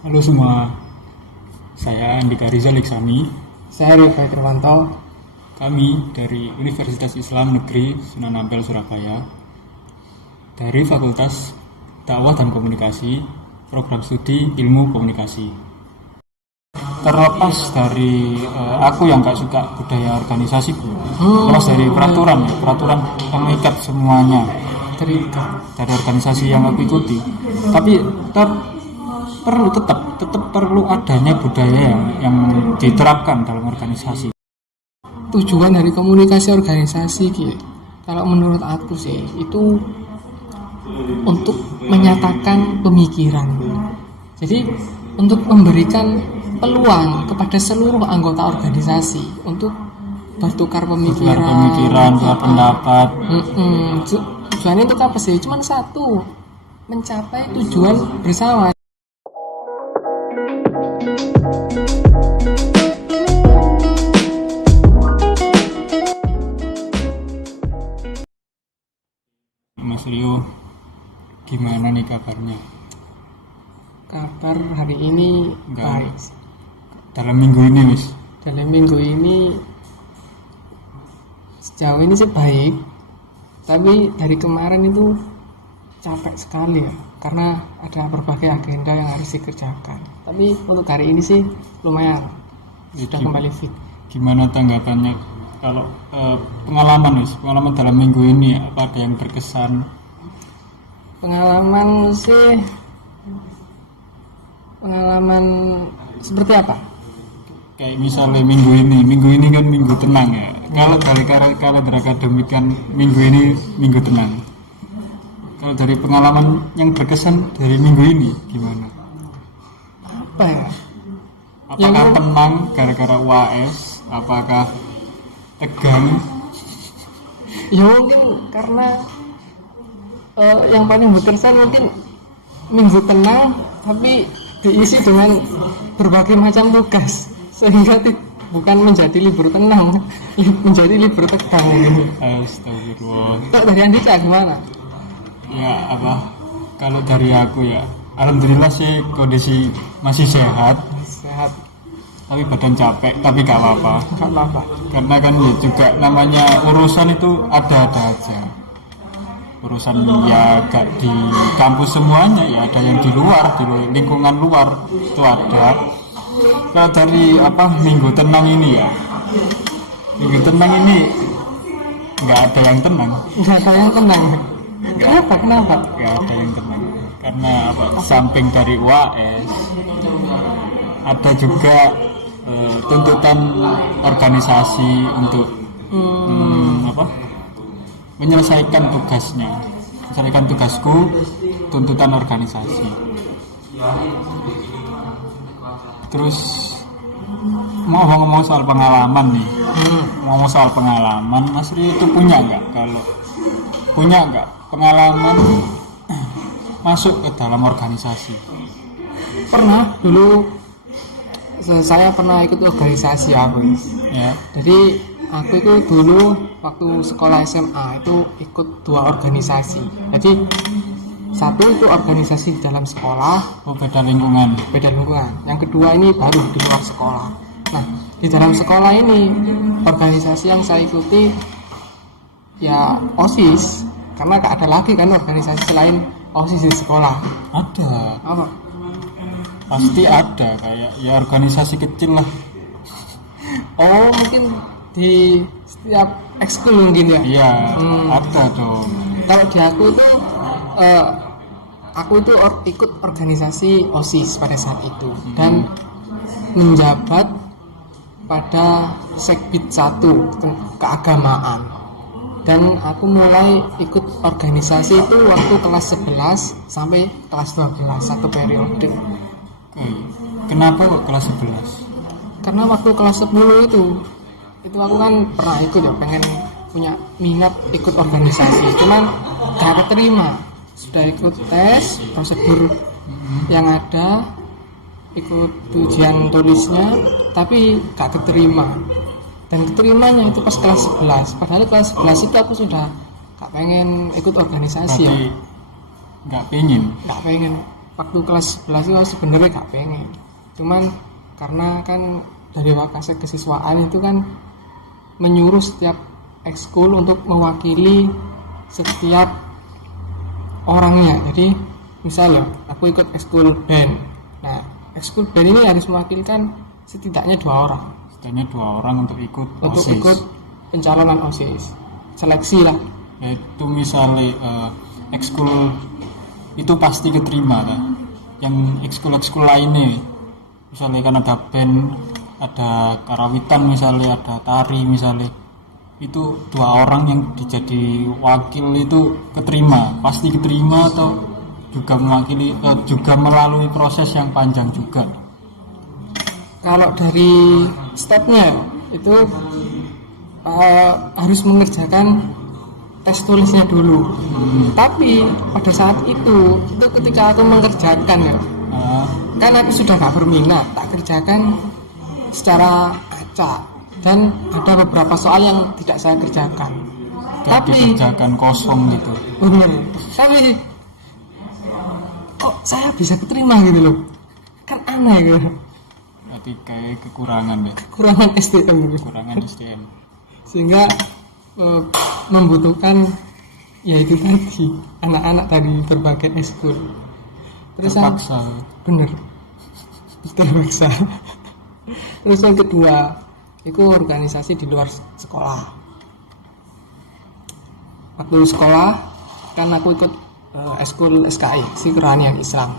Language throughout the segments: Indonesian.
Halo semua, saya Andika Rizal Iksani. Saya Rifai Triwanto. Kami dari Universitas Islam Negeri Sunan Ampel, Surabaya, dari Fakultas Dakwah dan Komunikasi, Program Studi Ilmu Komunikasi. Terlepas dari aku yang gak suka budaya organisasi, terlepas dari peraturan yang mengikat semuanya dari organisasi yang aku ikuti, tapi tetap perlu adanya budaya yang diterapkan dalam organisasi. Tujuan dari komunikasi organisasi kalau menurut aku sih itu untuk menyatakan pemikiran. Jadi untuk memberikan peluang kepada seluruh anggota organisasi untuk bertukar pemikiran, berpendapat. Tujuannya itu apa sih? Cuma satu, mencapai tujuan bersama. Mas Rio, gimana nih kabarnya? Kabar hari ini baik. Dalam minggu ini, Mas? Dalam minggu ini sejauh ini sih baik, tapi dari kemarin itu capek sekali ya, karena ada berbagai agenda yang harus dikerjakan. Tapi untuk hari ini sih lumayan, sudah kembali fit. Gimana tanggapannya kalau pengalaman dalam minggu ini, apa ada yang berkesan? Pengalaman seperti apa? Kayak misalnya minggu ini kan minggu tenang ya. Kalau dari akademik kan minggu ini minggu tenang. Kalau dari pengalaman yang berkesan dari minggu ini gimana? Apa ya? Apakah tenang gara-gara UAS? Apakah tegang? Ya mungkin karena yang paling berkesan mungkin minggu tenang, tapi diisi dengan berbagai macam tugas, sehingga bukan menjadi libur tenang, menjadi libur tegang gitu. Astagfirullah. Dari Andika gimana? Ya kalau dari aku ya, alhamdulillah sih kondisi masih sehat, tapi badan capek, tapi gak apa-apa. Karena kan ya juga namanya urusan itu ada-ada aja. Urusan ya gak di kampus semuanya, ya ada yang di luar, di lingkungan luar itu ada. Kalau dari minggu tenang ini ya, minggu tenang ini nggak ada yang tenang. Kenapa? Nggak ada yang tenang karena samping dari UAS ada juga tuntutan organisasi untuk menyelesaikan tugasku, tuntutan organisasi. Terus mau ngomong soal pengalaman nih, Mas Ri itu punya nggak pengalaman masuk ke dalam organisasi? Pernah, dulu saya pernah ikut organisasi aku. Ya. Jadi aku itu dulu waktu sekolah SMA itu ikut 2 organisasi. Jadi satu itu organisasi di dalam sekolah, beda lingkungan. Yang kedua ini baru di luar sekolah. Nah, di dalam sekolah ini organisasi yang saya ikuti ya OSIS, karena gak ada lagi kan organisasi selain OSIS di sekolah. Ada. Apa? Pasti ada, kayak ya organisasi kecil lah. Oh, mungkin di setiap ekskul mungkin ya. Iya, ada dong. Kalau di aku itu ikut organisasi OSIS pada saat itu dan menjabat pada Sekbid 1 keagamaan. Dan aku mulai ikut organisasi itu waktu kelas 11 sampai kelas 12, satu periode. Kenapa kok kelas 11? Karena waktu kelas 10 itu aku kan pernah ikut ya, pengen punya minat ikut organisasi, cuman gak keterima. Sudah ikut tes prosedur yang ada, ikut ujian tulisnya, tapi gak keterima. Dan keterimanya itu pas kelas 11. Padahal kelas 11 itu aku sudah gak pengen ikut organisasi. Berarti ya. Gak pengen. waktu kelas 11 itu sebenarnya gak pengen, cuman karena kan dari Wakasek kesiswaan itu kan menyuruh setiap ekskul untuk mewakili setiap orangnya. Jadi misalnya aku ikut ekskul band, nah ekskul band ini harus mewakilkan setidaknya 2 orang. Setidaknya 2 orang untuk ikut Untuk OSIS. ikut pencalonan OSIS, seleksi lah. Itu misalnya ekskul itu pasti keterima kan. Yang ekskul-ekskul lainnya, misalnya kan ada band, ada karawitan misalnya, ada tari misalnya, itu 2 orang yang dijadi wakil itu keterima, pasti keterima atau juga mewakili, juga melalui proses yang panjang juga. Kalau dari stepnya itu harus mengerjakan tes tulisnya dulu. Tapi pada saat itu ketika aku mengerjakan ya, kan aku sudah gak berminat, tak kerjakan secara acak, dan ada beberapa soal yang tidak saya kerjakan. Tapi dikerjakan kosong gitu. Bener. Tapi kok saya bisa keterima gitu loh? Kan aneh gitu. Berarti kayak kekurangan deh. Kekurangan SDM gitu. Kekurangan SDM. Sehingga membutuhkan yaitu tadi anak-anak dari berbagai ekskul. Terus Terpaksa. Bener. Terpaksa. Terus yang kedua, itu organisasi di luar sekolah. Waktu sekolah kan aku ikut ekskul SKI, si Kerohanian Islam.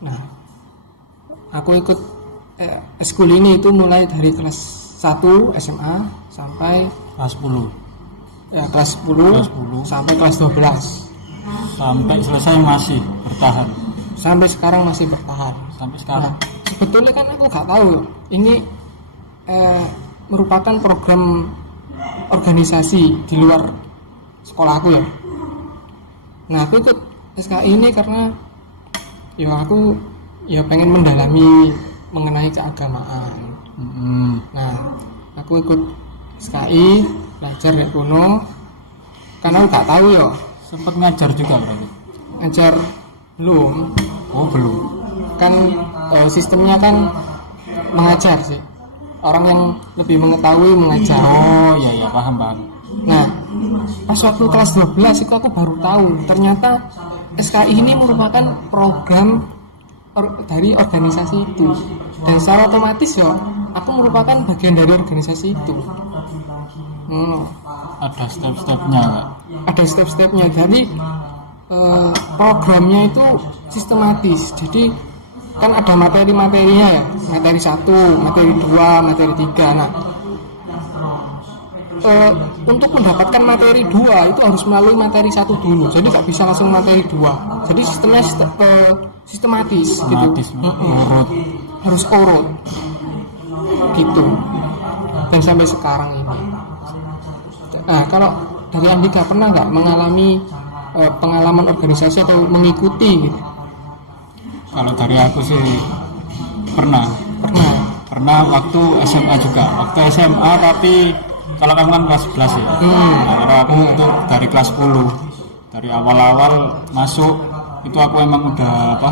Nah, aku ikut ekskul ini itu mulai dari kelas 1 SMA sampai Kelas 10. ya kelas 10, Kelas 10. sampai kelas 12. Sampai selesai masih bertahan. Sampai sekarang masih bertahan. Sampai sekarang. Nah, sebetulnya kan aku nggak tahu ini merupakan program organisasi di luar sekolahku ya. Nah, aku ikut SKI ini karena ya aku ya pengen mendalami mengenai keagamaan. Nah, aku ikut SKI belajar di kuno karena aku nggak tahu ya. Sempat ngajar juga berarti. Ngajar belum. Oh, belum. Kan sistemnya kan mengajar sih, orang yang lebih mengetahui mengajar. Oh iya paham. Nah, pas waktu kelas 12 itu aku baru tahu ternyata SKI ini merupakan program dari organisasi itu, dan secara otomatis ya aku merupakan bagian dari organisasi itu. Ada step-stepnya nggak? Ada step-stepnya. Jadi programnya itu sistematis. Jadi kan ada materi-materinya ya, materi 1, materi 2, materi 3. Nah, untuk mendapatkan materi 2 itu harus melalui materi 1 dulu. Jadi nggak bisa langsung materi 2. Jadi sistemnya sistematis gitu. Urut. Harus urut gitu. Dan sampai sekarang ini. Nah, kalau dari Andika pernah nggak mengalami pengalaman organisasi atau mengikuti gitu? Kalau dari aku sih pernah waktu SMA juga. Waktu SMA tapi kalau kamu kan kelas 11 ya. Nah, kalau aku itu dari kelas 10. Dari awal-awal masuk itu aku emang udah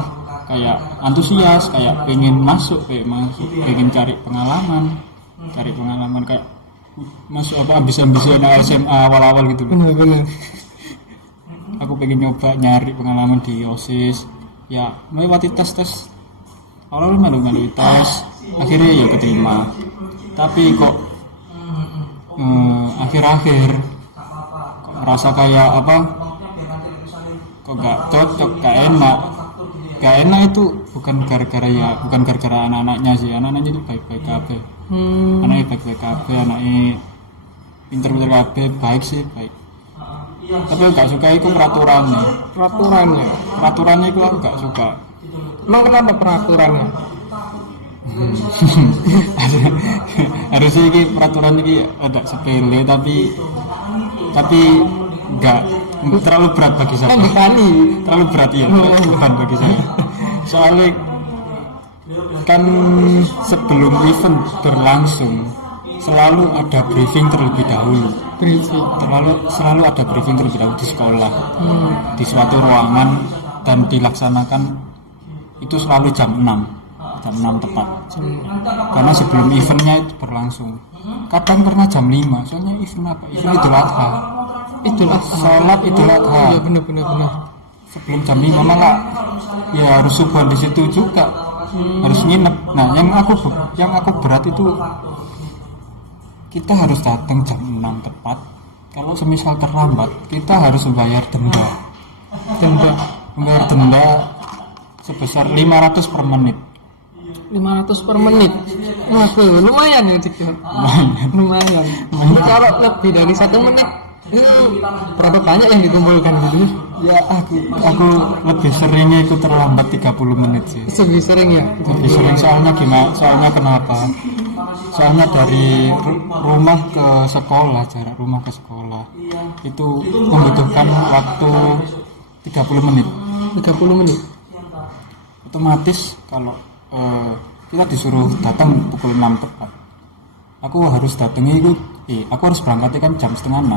kayak antusias, kayak pengen masuk, pengen cari pengalaman kayak masuk ambisi anak SMA awal-awal gitu loh. Bener. Aku pengen nyoba nyari pengalaman di OSIS. Ya, melewati tes awalnya malu tes, akhirnya ya keterima. Tapi kok akhir-akhir kok merasa kayak kok gak cocok, gak enak itu bukan gara-gara anak-anaknya sih. Anak-anaknya itu baik-baik kabeh. Anaknya baik-baik kabeh, anaknya pinter-pinter kabeh, baik sih, baik. Tapi aku gak suka itu peraturannya itu aku gak suka. Emang kenapa peraturannya? Harusnya ini peraturan ini agak sepele tapi gak terlalu berat bagi saya. Terlalu berat ya, beban bagi saya. Soalnya kan sebelum event berlangsung selalu ada briefing terlebih dahulu. Selalu ada briefing terlebih dahulu di sekolah, di suatu ruangan dan dilaksanakan itu selalu jam 6 tepat. Karena sebelum eventnya itu berlangsung. Kadang pernah jam 5, soalnya event apa? Event Idul Adha. Sholat Idul Adha. Iya benar. Sebelum jam 5 malah ya harus subuh di situ juga. Harus nginep. Nah, yang aku berat itu kita harus datang jam 6 tepat. Kalau semisal terlambat, kita harus membayar denda. Membayar denda sebesar 500 per menit. 500 per menit. Waduh, lumayan ya Cik. Lumayan. Tapi kalau lebih dari 1 menit itu berapa banyak yang dikumpulkan gitu? Ya aku lebih seringnya itu terlambat 30 menit sih. Lebih sering ya? Lebih sering soalnya gimana? Soalnya kenapa? Soalnya dari rumah ke sekolah, jarak rumah ke sekolah itu membutuhkan waktu 30 menit. 30 menit. Otomatis kalau kita disuruh datang pukul 6 tepat, aku harus datangnya itu aku harus berangkat kan jam setengah 6.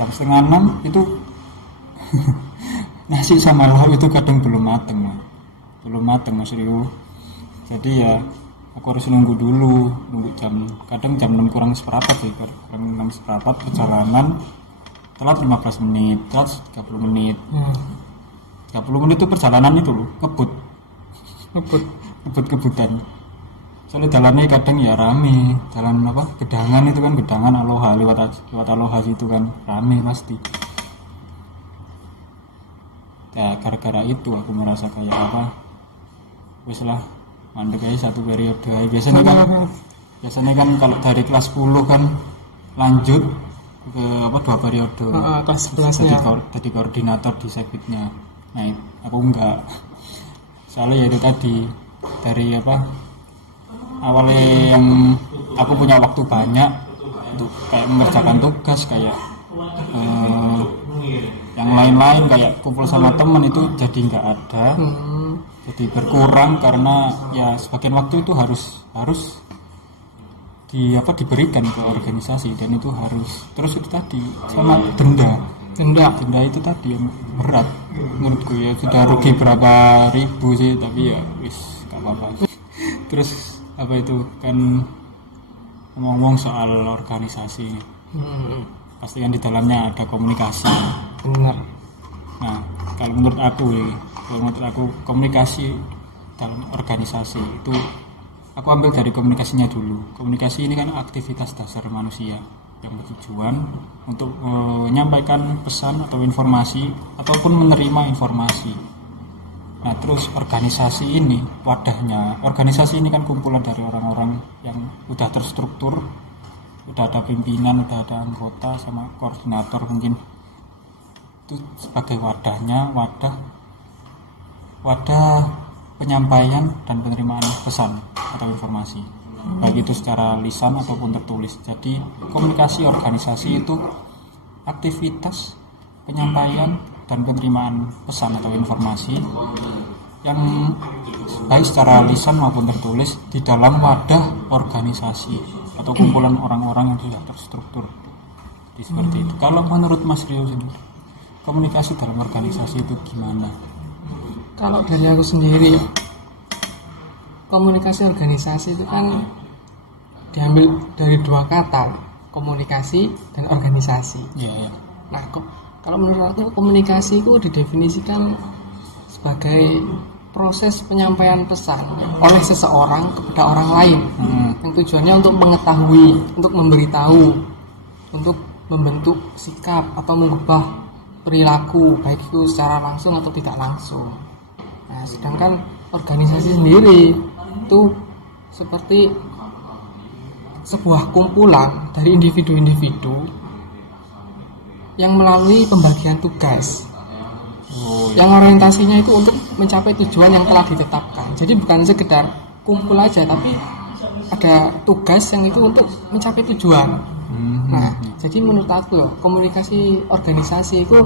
Jam setengah 6 itu nasi sama lauk itu kadang belum mateng Mas Rio. Jadi ya aku harus nunggu kadang jam 6 kurang seperempat sih, kurang 6 seperempat perjalanan, telat 15 menit, telat 30 menit. 30 menit itu perjalanan itu loh, kebutan. Soalnya jalannya kadang ya rame, jalan Gedangan itu kan, Gedangan Aloha, lewat Aloha situ kan rame pasti. Ya gara-gara itu aku merasa kayak wes lah mandek aja 1 periode. Biasanya kan kalau dari kelas 10 kan lanjut ke 2 periode. Kelas 11 nya jadi koordinator di sekbidnya. Nah aku enggak, soalnya ya itu tadi dari awalnya yang aku punya waktu banyak untuk kayak mengerjakan tugas, kayak yang lain-lain kayak kumpul sama temen itu jadi nggak ada. Jadi berkurang karena ya sebagian waktu itu harus diberikan ke organisasi, dan itu harus terus itu tadi sama denda itu tadi yang berat menurutku ya. Sudah rugi berapa ribu sih, tapi ya wis gak apa-apa. Terus itu kan ngomong soal organisasi, pasti kan di dalamnya ada komunikasi. Benar. Nah kalau menurut aku komunikasi dalam organisasi itu aku ambil dari komunikasinya dulu. Komunikasi ini kan aktivitas dasar manusia yang bertujuan untuk menyampaikan pesan atau informasi ataupun menerima informasi. Nah terus organisasi ini wadahnya, organisasi ini kan kumpulan dari orang-orang yang udah terstruktur, udah ada pimpinan, udah ada anggota sama koordinator mungkin. Itu sebagai wadahnya, wadah penyampaian dan penerimaan pesan atau informasi, baik itu secara lisan ataupun tertulis. Jadi komunikasi organisasi itu aktivitas penyampaian dan penerimaan pesan atau informasi yang baik secara lisan maupun tertulis di dalam wadah organisasi atau kumpulan orang-orang yang sudah terstruktur. Jadi seperti itu. Kalau menurut Mas Rio sendiri, komunikasi dalam organisasi itu gimana? Kalau dari aku sendiri, komunikasi organisasi itu kan diambil dari 2 kata, komunikasi dan organisasi. Iya. Nah, kalau menurut aku komunikasi itu didefinisikan sebagai proses penyampaian pesan oleh seseorang kepada orang lain, yang tujuannya untuk mengetahui, untuk memberitahu, untuk membentuk sikap atau mengubah perilaku, baik itu secara langsung atau tidak langsung. Nah, sedangkan organisasi sendiri itu seperti sebuah kumpulan dari individu-individu yang melalui pembagian tugas, yang orientasinya itu untuk mencapai tujuan yang telah ditetapkan. Jadi bukan sekedar kumpul aja, tapi ada tugas yang itu untuk mencapai tujuan. Nah, jadi menurut aku komunikasi organisasi itu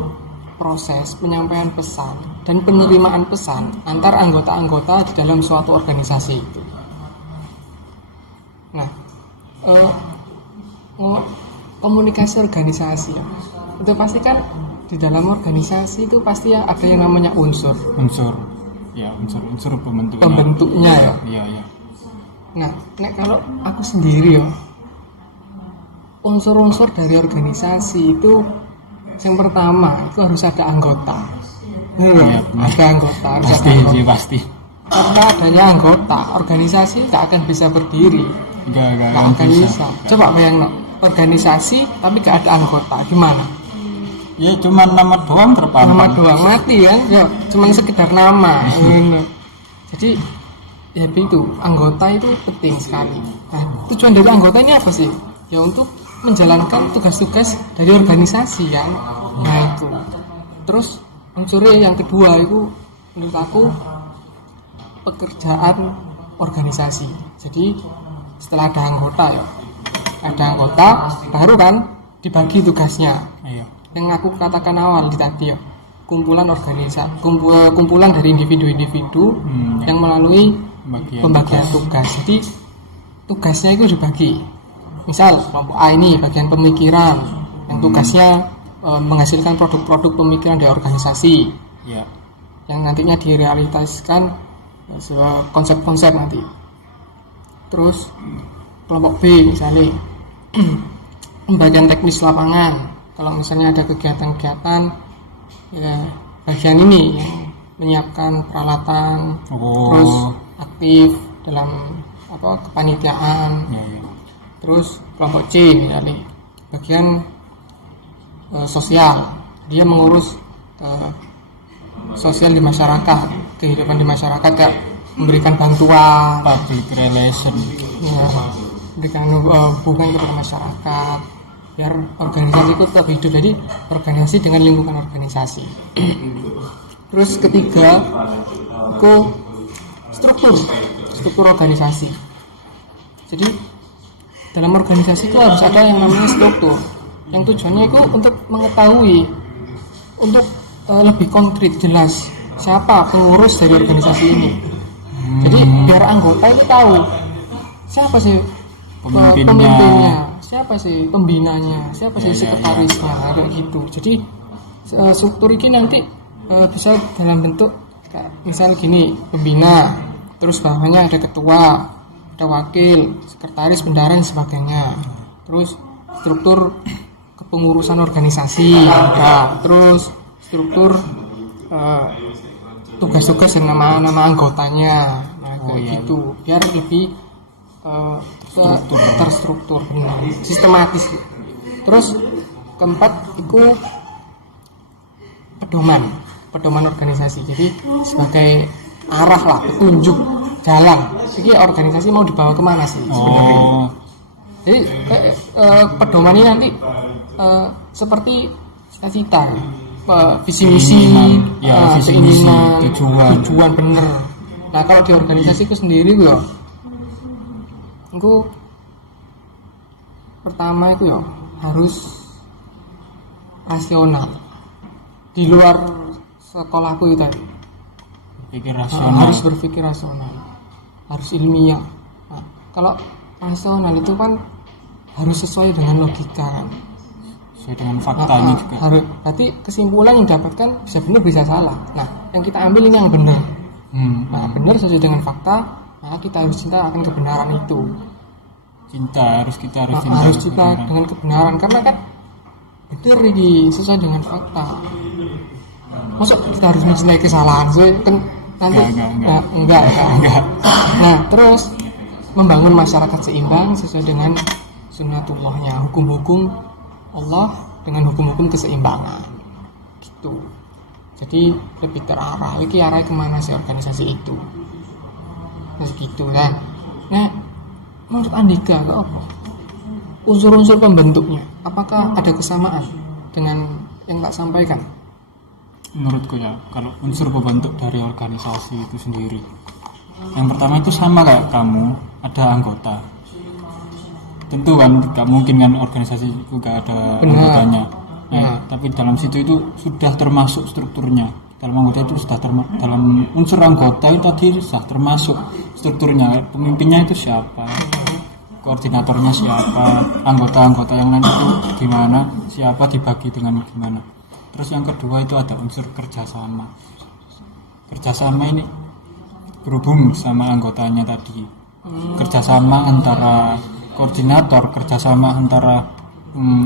proses penyampaian pesan dan penerimaan pesan antar anggota-anggota di dalam suatu organisasi itu. Nah, komunikasi organisasi itu pasti kan di dalam organisasi itu pasti ada yang namanya unsur ya unsur pembentuknya ya. Iya. Nah, kalau aku sendiri ya, unsur-unsur dari organisasi itu yang pertama itu harus ada anggota. Iya, Ada anggota, harus pasti ada anggota. pasti. Tanpa adanya anggota, organisasi nggak akan bisa berdiri. Nggak Akan bisa. Coba bayangin, organisasi tapi nggak ada anggota, gimana? Ya cuma nama doang terpampang. Nama doang mati kan? Ya, cuma sekedar nama. Jadi ya itu anggota itu penting sekali. Nah, tujuan dari anggota ini apa sih? Ya untuk menjalankan tugas-tugas dari organisasi kan. Nah itu. Terus unsurnya yang kedua itu menurut aku pekerjaan organisasi. Jadi setelah ada anggota baru kan dibagi tugasnya. Iya. Yang aku katakan awal tadi ya, kumpulan dari individu-individu yang melalui pembagian tugas. Jadi tugasnya itu dibagi. Misal kelompok A ini bagian pemikiran, yang tugasnya menghasilkan produk-produk pemikiran dari organisasi, yang nantinya direalisasikan sebuah konsep-konsep nanti. Terus kelompok B misalnya bagian teknis lapangan. Kalau misalnya ada kegiatan-kegiatan, ya bagian ini yang menyiapkan peralatan, terus aktif dalam kepanitiaan. Terus kelompok C misalnya bagian sosial, dia mengurus sosial di masyarakat, kehidupan di masyarakat, kayak memberikan bantuan, public relation, ya, memberikan hubungan kepada masyarakat biar organisasi itu tetap hidup. Jadi organisasi dengan lingkungan organisasi. Terus ketiga itu struktur organisasi. Jadi dalam organisasi itu harus ada yang namanya struktur, yang tujuannya itu untuk mengetahui, untuk lebih konkret jelas siapa pengurus dari organisasi ini. Jadi biar anggota itu tahu siapa sih pemimpinnya, siapa sih pembinanya, siapa sih sekretarisnya, kayak gitu. Jadi struktur ini nanti bisa dalam bentuk misal gini, pembina, terus bawahnya ada ketua, ada wakil, sekretaris, bendahara dan sebagainya. Terus struktur kepengurusan organisasi, terus struktur tugas-tugas dan nama-nama anggotanya, gitu, biar lebih terstruktur, benar, sistematis. Terus keempat itu pedoman organisasi. Jadi sebagai arah lah, petunjuk jalan. Jadi organisasi mau dibawa kemana sih sebenarnya? Jadi pedoman ini nanti seperti cita-cita, visi misi, keinginan, tujuan bener. Nah kalau di organisasi itu sendiri itu pertama itu harus rasional. Di luar sekolahku itu tadi, harus berpikir rasional, harus ilmiah. Nah, kalau rasional itu kan harus sesuai dengan logika, sesuai dengan faktanya juga. Berarti kesimpulan yang didapatkan bisa benar bisa salah. Nah, yang kita ambil ini yang benar. Nah, benar sesuai dengan fakta, maka kita harus cinta akan kebenaran itu. Harus cinta dengan kebenaran, karena kan benar ini sesuai dengan fakta. Masuk kita harus mencintai kesalahan sih kan nanti enggak. Nah, terus membangun masyarakat seimbang sesuai dengan sunnatullahnya, hukum-hukum Allah dengan hukum-hukum keseimbangan gitu. Jadi lebih terarah lagi, arah kemana sih organisasi itu, nah gitu kan. Nah menurut Andika apa unsur-unsur pembentuknya, apakah ada kesamaan dengan yang tak sampaikan? Menurutku kalau unsur pembentuk dari organisasi itu sendiri, yang pertama itu sama kayak kamu, ada anggota. Tentu kan gak mungkin kan organisasi itu gak ada anggotanya. Tapi dalam situ itu sudah termasuk strukturnya. Dalam anggota itu sudah dalam unsur anggota itu tadi sudah termasuk strukturnya. Pemimpinnya itu siapa, koordinatornya siapa, anggota-anggota yang nanti itu gimana, siapa dibagi dengan gimana. Terus yang kedua itu ada unsur kerjasama. Kerjasama ini berhubung sama anggotanya tadi. Kerjasama antara koordinator, kerjasama antara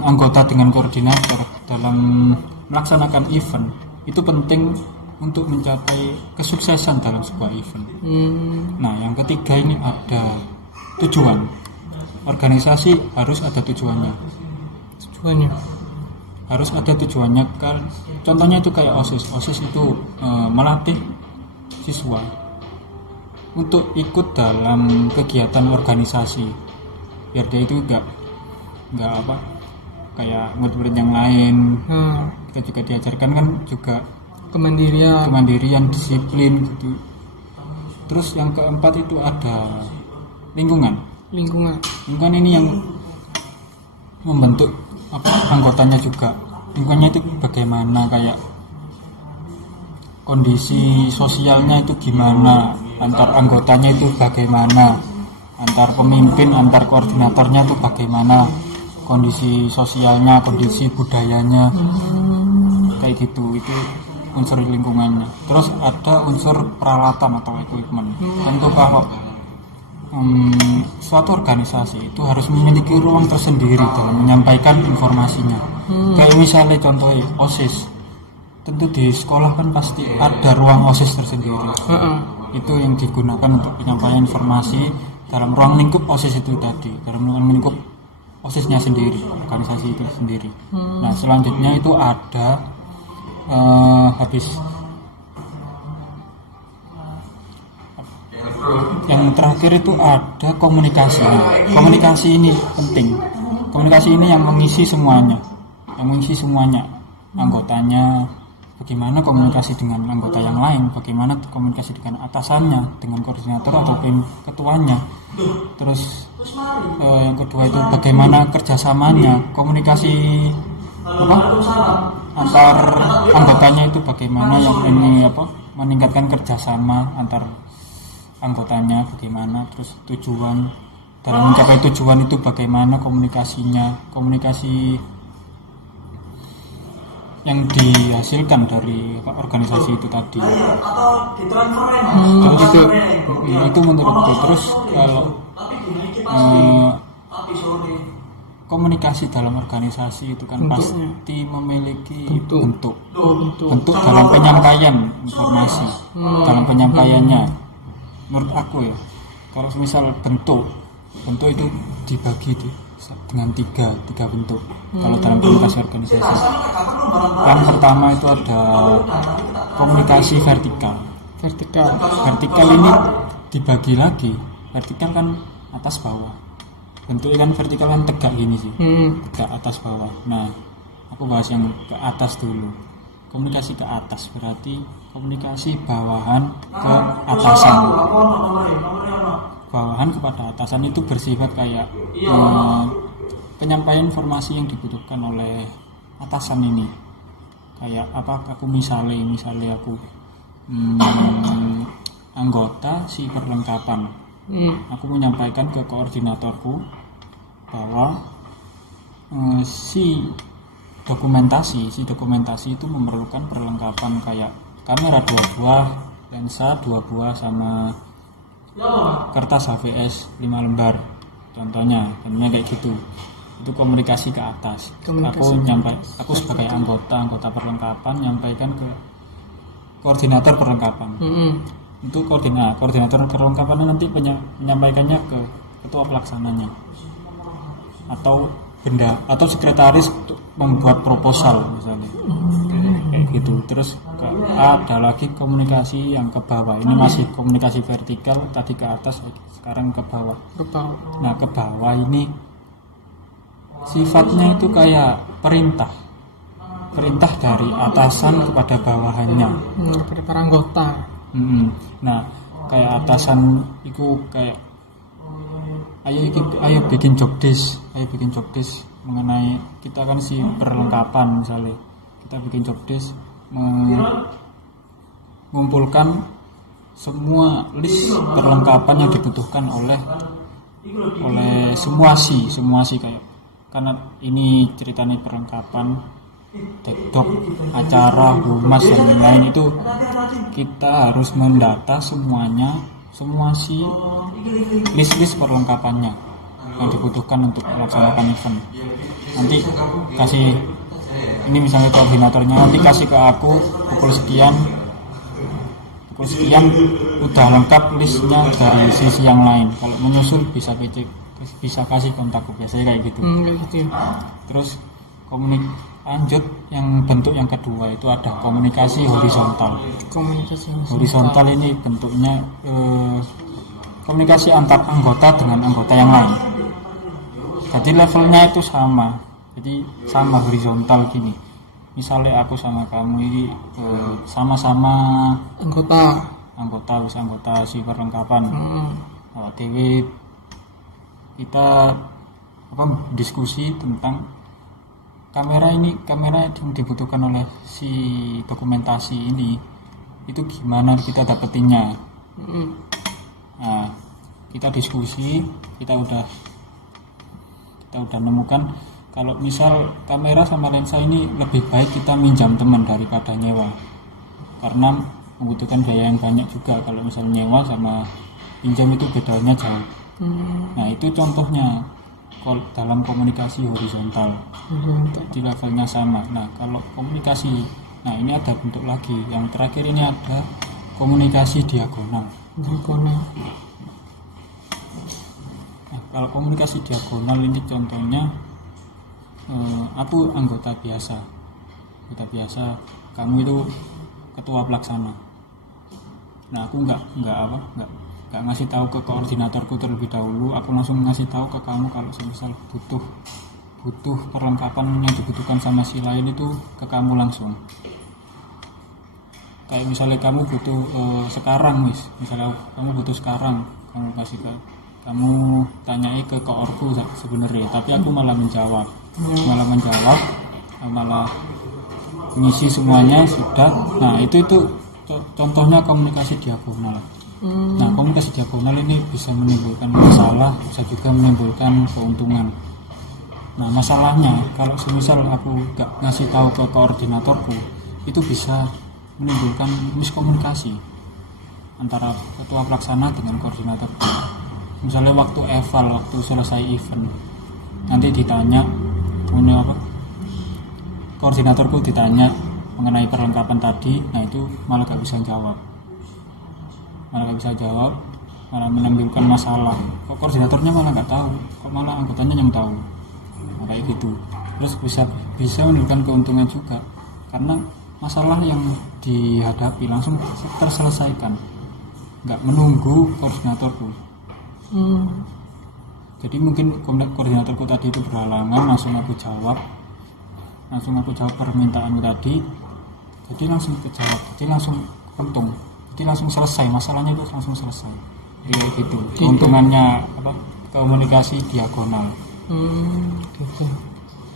anggota dengan koordinator dalam melaksanakan event itu penting untuk mencapai kesuksesan dalam sebuah event. Nah, yang ketiga ini ada tujuan. Organisasi harus ada tujuannya. Harus ada tujuannya kan. Contohnya itu kayak OSIS itu melatih siswa untuk ikut dalam kegiatan organisasi biar dia itu enggak apa kayak murid-murid yang lain. Kita juga diajarkan kan juga kemandirian, disiplin gitu. Terus yang keempat itu ada lingkungan ini yang membentuk anggotanya juga. Lingkungannya itu bagaimana, kayak kondisi sosialnya itu gimana, antar anggotanya itu bagaimana, antar pemimpin, antar koordinatornya itu bagaimana, kondisi sosialnya, kondisi budayanya, kayak gitu. Itu unsur lingkungannya. Terus ada unsur peralatan atau equipment. Tentu kalau suatu organisasi itu harus memiliki ruang tersendiri dalam menyampaikan informasinya. Kayak misalnya contohnya OSIS, tentu di sekolah kan pasti ada ruang OSIS tersendiri. Itu yang digunakan untuk penyampaian informasi dalam ruang lingkup OSIS itu tadi, dalam ruang lingkup OSISnya sendiri, organisasi itu sendiri. Nah, selanjutnya itu ada yang terakhir itu ada komunikasi. Komunikasi ini penting. Komunikasi ini yang mengisi semuanya, anggotanya. Bagaimana komunikasi dengan anggota yang lain, bagaimana komunikasi dengan atasannya, dengan koordinator ataupun ketuanya. Terus yang kedua itu bagaimana kerjasamanya, komunikasi antar anggotanya itu bagaimana, yang ini meningkatkan kerjasama antar anggotanya bagaimana. Terus tujuan, dalam mencapai tujuan itu bagaimana komunikasi yang dihasilkan dari organisasi itu tadi. Terus itu menurutku. Terus kalau komunikasi dalam organisasi itu kan pasti memiliki bentuk dalam penyampaian informasi, dalam penyampaiannya. Menurut aku ya, kalau misal bentuk itu dibagi dengan tiga bentuk kalau dalam komunikasi organisasi. Yang pertama itu ada komunikasi vertikal ini dibagi lagi. Vertikal kan atas bawah, bentuknya kan vertikal kan tegak gini sih, tegak atas bawah. Nah, aku bahas yang ke atas dulu. Komunikasi ke atas berarti komunikasi bawahan ke atasan. Bawahan kepada atasan itu bersifat kayak penyampaian informasi yang dibutuhkan oleh atasan ini. Kayak aku misalnya aku anggota si perlengkapan. Aku menyampaikan ke koordinatorku bahwa si dokumentasi itu memerlukan perlengkapan kayak kamera 2 buah, lensa 2 buah, sama kertas HVS 5 lembar. Contohnya kayak gitu. Itu komunikasi ke atas. Aku sebagai anggota perlengkapan nyampaikan ke koordinator perlengkapan. Itu koordinator perlengkapan nanti menyampaikannya ke ketua pelaksananya atau sekretaris untuk membuat proposal misalnya, kayak gitu. Terus ada lagi komunikasi yang ke bawah. Ini masih komunikasi vertikal, tadi ke atas, sekarang ke bawah. Nah, ke bawah ini sifatnya itu kayak perintah dari atasan kepada bawahannya, kepada para anggota. Nah, kayak atasan itu kayak ayo bikin job desk mengenai kita kan si perlengkapan. Misalnya kita bikin job desk mengumpulkan semua list perlengkapan yang dibutuhkan oleh semua si kayak, karena ini ceritanya perlengkapan dedok, acara, humas dan lain-lain itu kita harus mendata semuanya, semua list perlengkapannya yang dibutuhkan untuk melaksanakan event. Nanti kasih ini misalnya koordinatornya nanti kasih ke aku pukul sekian udah lengkap listnya dari sisi yang lain. Kalau menyusul bisa kasih kontakku, biasanya kayak gitu. Kayak gitu ya. Terus lanjut yang bentuk yang kedua itu ada komunikasi horizontal. Horizontal ini bentuknya komunikasi antar anggota dengan anggota yang lain. Jadi levelnya itu sama. Jadi sama horizontal gini. Misalnya aku sama kamu ini sama-sama anggota si perlengkapan. Dewi kita diskusi tentang kamera yang dibutuhkan oleh si dokumentasi ini itu gimana kita dapetinnya. Nah, kita diskusi, kita udah nemukan kalau misal kamera sama lensa ini lebih baik kita minjam teman daripada nyewa, karena membutuhkan biaya yang banyak juga. Kalau misal nyewa sama pinjam itu bedanya jauh. Nah itu contohnya dalam komunikasi horizontal. Di levelnya sama. Nah kalau komunikasi, nah ini ada bentuk lagi. Yang terakhir ini ada komunikasi diagonal. Nah, kalau komunikasi diagonal ini contohnya aku anggota biasa, kamu itu ketua pelaksana. Nah aku nggak ngasih tahu ke koordinatorku terlebih dahulu, aku langsung ngasih tahu ke kamu kalau misal butuh perlengkapan yang dibutuhkan sama si lain itu ke kamu langsung. Kayak misalnya kamu butuh sekarang, misalnya kamu butuh sekarang, kamu tanyai ke koorku sebenarnya, tapi aku malah menjawab, malah mengisi semuanya sudah. Nah itu contohnya komunikasi diagonal. Nah komunikasi diagonal ini bisa menimbulkan masalah, bisa juga menimbulkan keuntungan. Nah masalahnya kalau semisal aku gak ngasih tahu ke koordinatorku, itu bisa menimbulkan miskomunikasi antara ketua pelaksana dengan koordinatorku. Misalnya waktu selesai event, nanti ditanya koordinatorku ditanya mengenai perlengkapan tadi, nah itu malah gak bisa jawab, malah menimbulkan masalah. Kok koordinatornya malah nggak tahu, kok malah anggotanya yang tahu, kayak gitu. Terus bisa menimbulkan keuntungan juga, karena masalah yang dihadapi langsung terselesaikan, nggak menunggu koordinatorku. Jadi mungkin koordinatorku tadi itu berhalangan, langsung aku jawab permintaanmu tadi, jadi langsung kejawab, jadi langsung untung. Jadi langsung selesai, masalahnya itu langsung selesai. Kayak gitu. Keuntungannya komunikasi diagonal. Gitu.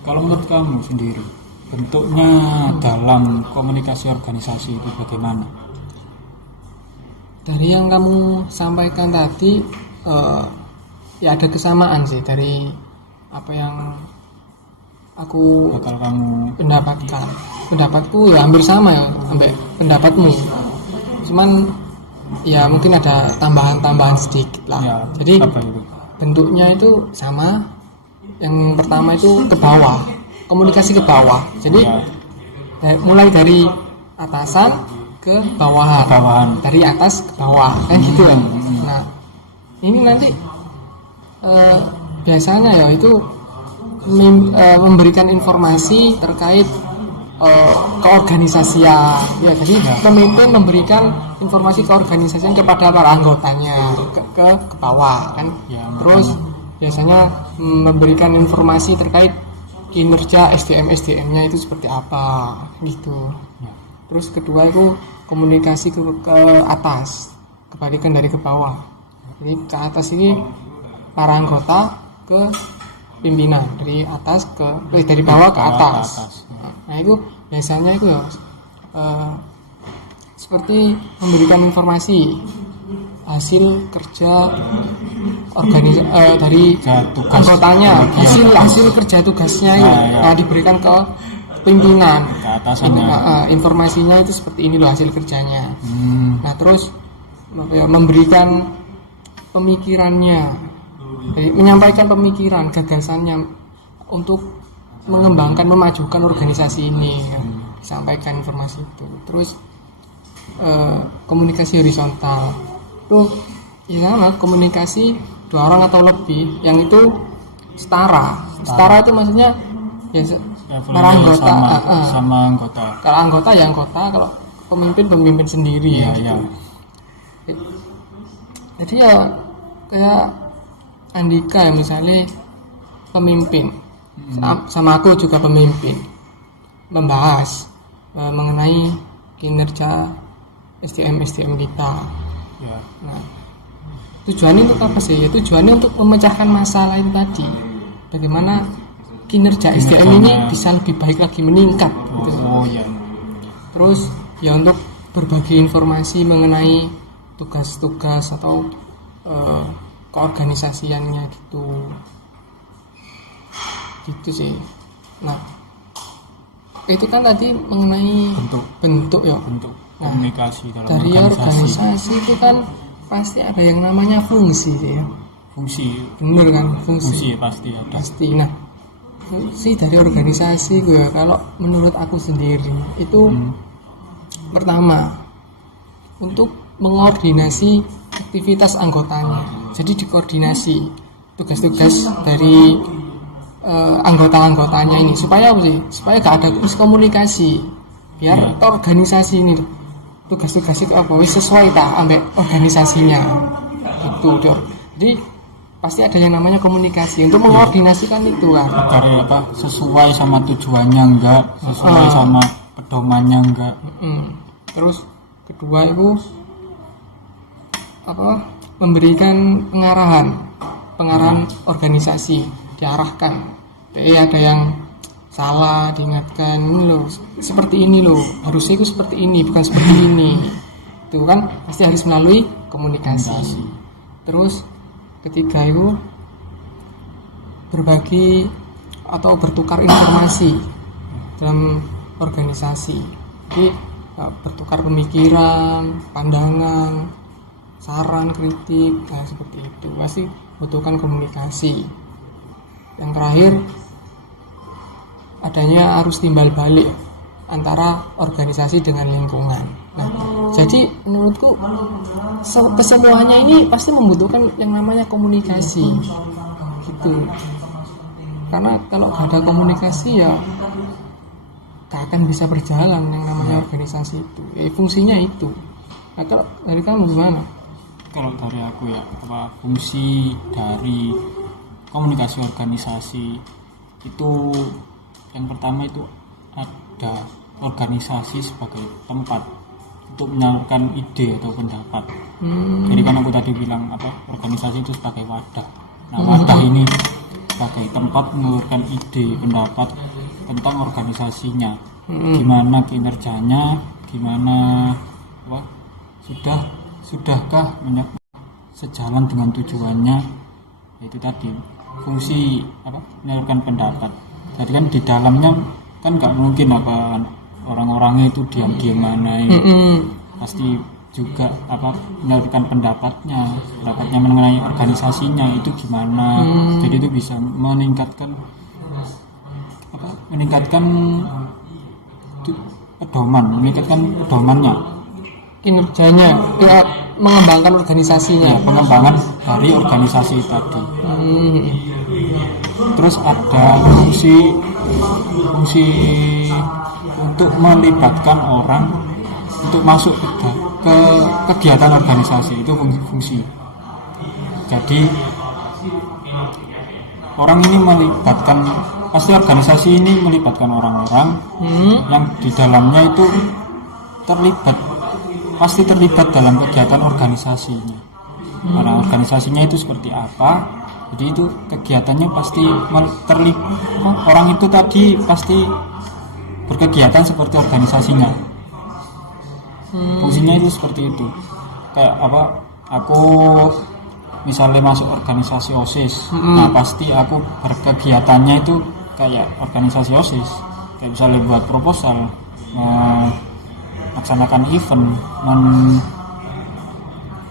Kalau menurut kamu sendiri, bentuknya dalam komunikasi organisasi itu bagaimana? Dari yang kamu sampaikan tadi, ya ada kesamaan sih dari apa yang aku bakal kamu pendapatkan. Pendapatku ya hampir sama ya sampai pendapatmu. Cuman ya mungkin ada tambahan sedikit lah. Ya, jadi apa itu? Bentuknya itu sama. Yang pertama itu ke bawah, komunikasi ke bawah. Jadi mulai dari atasan ke bawahan, dari atas ke bawah, kan gitu ya. Nah ini nanti biasanya ya itu memberikan informasi terkait keorganisasian ya, jadi pemimpin memberikan informasi keorganisasian kepada para anggotanya ke bawah kan ya, terus biasanya memberikan informasi terkait kinerja SDM-nya itu seperti apa gitu ya. Terus kedua itu komunikasi ke atas, kebalikan dari ke bawah. Jadi ke atas ini para anggota ke pimpinan, dari atas dari bawah ke atas. Nah itu biasanya itu ya seperti memberikan informasi hasil kerja dari anggotanya, hasil kerja tugasnya itu diberikan ke pimpinan. Ke atasannya. Informasinya itu seperti ini loh hasil kerjanya. Nah terus memberikan pemikirannya, menyampaikan pemikiran, gagasannya untuk mengembangkan, memajukan organisasi ini, kan. Disampaikan informasi itu. Terus komunikasi horizontal itu ya sama, komunikasi 2 orang atau lebih yang itu setara itu maksudnya ya para anggota sama anggota. Kalau anggota ya anggota, kalau pemimpin sendiri ya. Jadi ya kayak Andika ya misalnya pemimpin, sama aku juga pemimpin, membahas mengenai kinerja SDM kita. Ya. Nah, tujuannya untuk apa sih? Ya, tujuannya untuk memecahkan masalah itu tadi. Bagaimana kinerja SDM ini bisa lebih baik lagi, meningkat. Gitu. Ya. Terus ya untuk berbagi informasi mengenai tugas-tugas atau keorganisasiannya gitu sih. Nah, itu kan tadi mengenai bentuk ya. Bentuk komunikasi dalam dari organisasi itu kan pasti ada yang namanya fungsi ya. Fungsi. Bener kan, Fungsi pasti ada. Pasti. Nah, fungsi dari organisasi gue kalau menurut aku sendiri itu pertama untuk mengkoordinasi aktivitas anggotanya. Jadi dikoordinasi tugas-tugas dari anggota-anggotanya ini supaya apa sih? Supaya gak ada miskomunikasi. Biar organisasi ini tugas-tugas itu apa sesuai tak ambek organisasinya. Itu dong. Jadi pasti ada yang namanya komunikasi untuk mengkoordinasikan itu kan. Dari sesuai sama tujuannya enggak, sesuai sama pedomannya enggak. Terus kedua itu memberikan pengarahan organisasi, diarahkan. Ada yang salah diingatkan, ini loh seperti ini loh, harusnya itu seperti ini bukan seperti ini. Itu kan pasti harus melalui komunikasi. Terus ketiga itu berbagi atau bertukar informasi dalam organisasi. Jadi bertukar pemikiran, pandangan, saran, kritik, nah seperti itu. Pasti butuhkan komunikasi. Yang terakhir adanya arus timbal balik antara organisasi dengan lingkungan. Nah, jadi menurutku kesemuanya ini pasti membutuhkan yang namanya komunikasi, gitu. Karena kalau gak ada komunikasi ya gak akan bisa berjalan yang namanya organisasi itu. Fungsinya itu. Nah, kalau dari kamu gimana? Kalau dari aku ya, fungsi dari komunikasi organisasi itu yang pertama itu ada organisasi sebagai tempat untuk menyalurkan ide atau pendapat. Jadi kan aku tadi bilang organisasi itu sebagai wadah. Nah, wadah ini sebagai tempat menyalurkan ide, pendapat tentang organisasinya. Gimana kinerjanya, gimana sudahkah sejalan dengan tujuannya. Itu tadi fungsi menyalurkan pendapat. Jadi kan di dalamnya kan nggak mungkin orang-orangnya itu diam-diam mana pasti juga menyalurkan pendapatnya mengenai organisasinya itu gimana. Jadi itu bisa meningkatkan pedomannya, kinerjanya, mengembangkan organisasinya. Pengembangan dari organisasi tadi. Terus ada fungsi untuk melibatkan orang untuk masuk ke kegiatan organisasi, itu fungsi. Jadi orang ini pasti organisasi ini melibatkan orang-orang yang di dalamnya itu pasti terlibat dalam kegiatan organisasinya. Karena organisasinya itu seperti apa, jadi itu kegiatannya pasti terlibat. Orang itu tadi pasti berkegiatan seperti organisasinya. Fungsinya itu seperti itu. Kayak aku misalnya masuk organisasi OSIS, nah pasti aku berkegiatannya itu kayak organisasi OSIS. kayak misalnya buat proposal, melaksanakan event,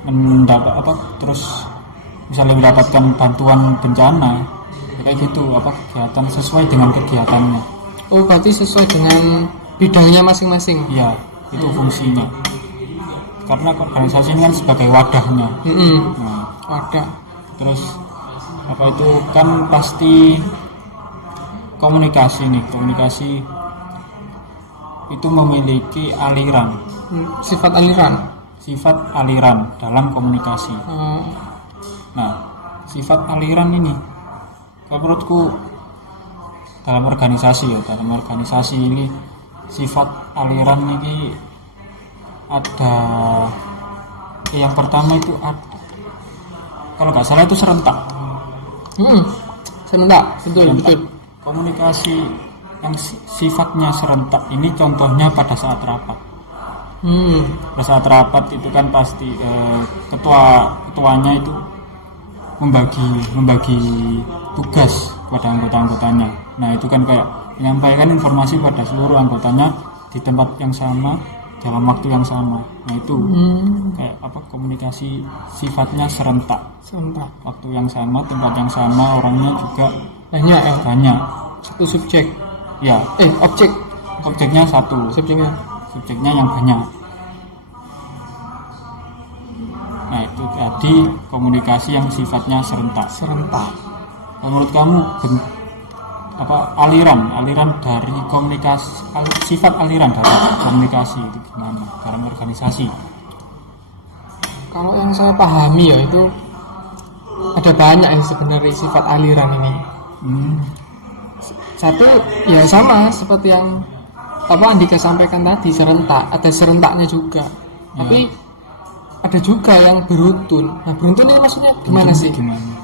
mendapat apa, terus misalnya mendapatkan bantuan bencana, kayak gitu, apa kegiatan sesuai dengan kegiatannya. Oh, berarti sesuai dengan bidangnya masing-masing. Iya, itu fungsinya. Karena organisasi ini kan sebagai wadahnya. Nah, Wadah. terus apa itu kan pasti komunikasi itu memiliki aliran, Sifat aliran. dalam komunikasi. Nah, sifat aliran ini kalau menurutku dalam organisasi ini sifat aliran ini ada, yang pertama itu ada, kalau nggak salah itu serentak. Serentak, betul. Komunikasi yang sifatnya serentak ini contohnya pada saat rapat. Pada saat rapat itu kan pasti ketuanya itu membagi tugas kepada anggota-anggotanya. Nah, itu kan kayak menyampaikan informasi pada seluruh anggotanya di tempat yang sama dalam waktu yang sama. Nah, itu kayak apa, komunikasi sifatnya serentak. Waktu yang sama, tempat yang sama, orangnya juga Banyak ya. banyak. Satu subjek. Ya, objeknya satu. Subjeknya yang banyak. Nah, itu tadi komunikasi yang sifatnya serentak. Menurut kamu aliran dari komunikasi, sifat aliran dari komunikasi itu gimana dalam organisasi? Kalau yang saya pahami ya itu ada banyak yang sebenarnya sifat aliran ini. Satu ya sama seperti yang Andika sampaikan tadi, serentak, ada serentaknya juga. Tapi ada juga yang beruntun. Nah, beruntun ini maksudnya gimana sih?